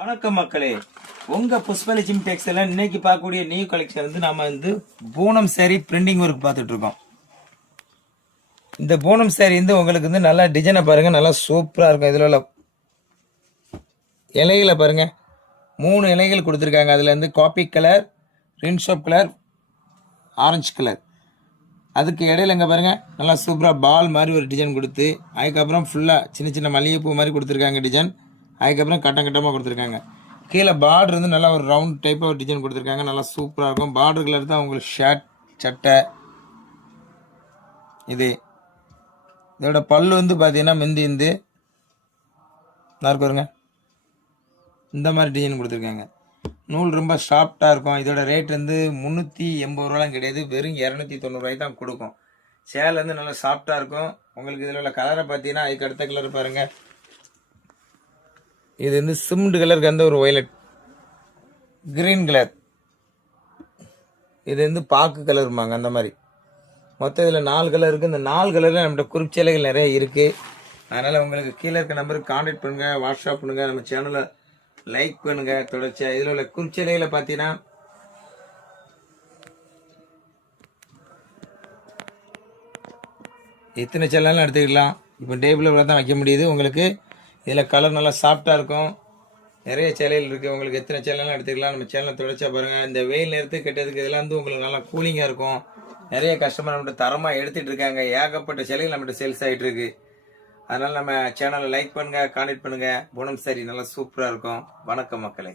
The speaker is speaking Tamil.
வணக்கம் மக்களே, உங்க புஷ்பலட்சுமி டெக்ஸ்டைல இன்னைக்கு பார்க்கக்கூடிய நியூ கலெக்ஷன் நாம பூனம் சாரி பிரிண்டிங் ஒர்க் பார்த்துட்டு இருக்கோம். இந்த பூனம் சாரி உங்களுக்கு நல்லா டிசைனை பாருங்க, நல்லா சூப்பரா இருக்கும். இதுல உள்ள இலைகளை பாருங்க, 3 இலைகள் கொடுத்துருக்காங்க. அதுல காபி கலர், ரின்ஷாப் கலர், ஆரஞ்சு கலர். அதுக்கு இடையில இங்க பாருங்க, நல்லா சூப்பரா பால் மாதிரி ஒரு டிசைன் கொடுத்து, அதுக்கப்புறம் ஃபுல்லா சின்ன சின்ன மல்லிகைப்பூ மாதிரி கொடுத்துருக்காங்க டிசைன். அதுக்கப்புறம் கட்டம் கட்டமாக கொடுத்துருக்காங்க. கீழே பார்டர் நல்லா ஒரு ரவுண்ட் டைப்பாக ஒரு டிசைன் கொடுத்துருக்காங்க. நல்லா சூப்பராக இருக்கும். பார்டர் கலர் தான் உங்களுக்கு ஷர்ட் சட்டை. இதோட பல்லு பார்த்தீங்கன்னா மெந்தி நல்லா பாருங்க, இந்த மாதிரி டிசைன் கொடுத்துருக்காங்க. நூல் ரொம்ப சாஃப்டாக இருக்கும். இதோட ரேட் 380 ரூபாலாம் கிடையாது, வெறும் 290 தான் கொடுக்கும். சேலை நல்லா சாஃப்டாக இருக்கும். உங்களுக்கு இதில் உள்ள கலரை பார்த்தீங்கன்னா அதுக்கு அடுத்த கலர் பாருங்கள். இது சிமெண்ட் கலருக்கு ஒரு வயலட் கிரீன் கலர். இது பாக்கு கலருமாங்க, அந்த மாதிரி. மொத்தம் இதில் 4 கலர் இருக்குது. இந்த 4 கலரில் நம்மகிட்ட குறிச்சேலைகள் நிறைய இருக்குது. அதனால் உங்களுக்கு கீழே இருக்க நம்பருக்கு கான்டாக்ட் பண்ணுங்கள், வாட்ஸ்அப் பண்ணுங்கள், நம்ம சேனலை லைக் பண்ணுங்கள் தொடர்ச்சியாக. இதில் உள்ள குறிச்சேலைகளை பார்த்தீங்கன்னா எத்தனை சேனலும் எடுத்துக்கலாம். இப்போ டேபிளில் தான் வைக்க முடியுது. உங்களுக்கு இதில் கலர் நல்லா சாஃப்டாக இருக்கும். நிறைய சேலைகள் இருக்குது. உங்களுக்கு எத்தனை சேனலும் எடுத்துக்கலாம். நம்ம சேனலை தொடர்ச்சியாக பாருங்கள். இந்த வெயில் நேரத்துக்கு கெட்டதுக்கு இதெல்லாம் உங்களுக்கு நல்லா கூலிங்காக இருக்கும். நிறைய கஸ்டமர் நம்மகிட்ட தரமாக எடுத்துகிட்டு இருக்காங்க. ஏகப்பட்ட சேலைகள் நம்மகிட்ட சேல்ஸ் ஆகிட்டு இருக்கு. அதனால் நம்ம சேனலை லைக் பண்ணுங்கள், கான்டாக்ட் பண்ணுங்கள். பூனம் சாரி நல்லா சூப்பராக இருக்கும். வணக்கம் மக்களே.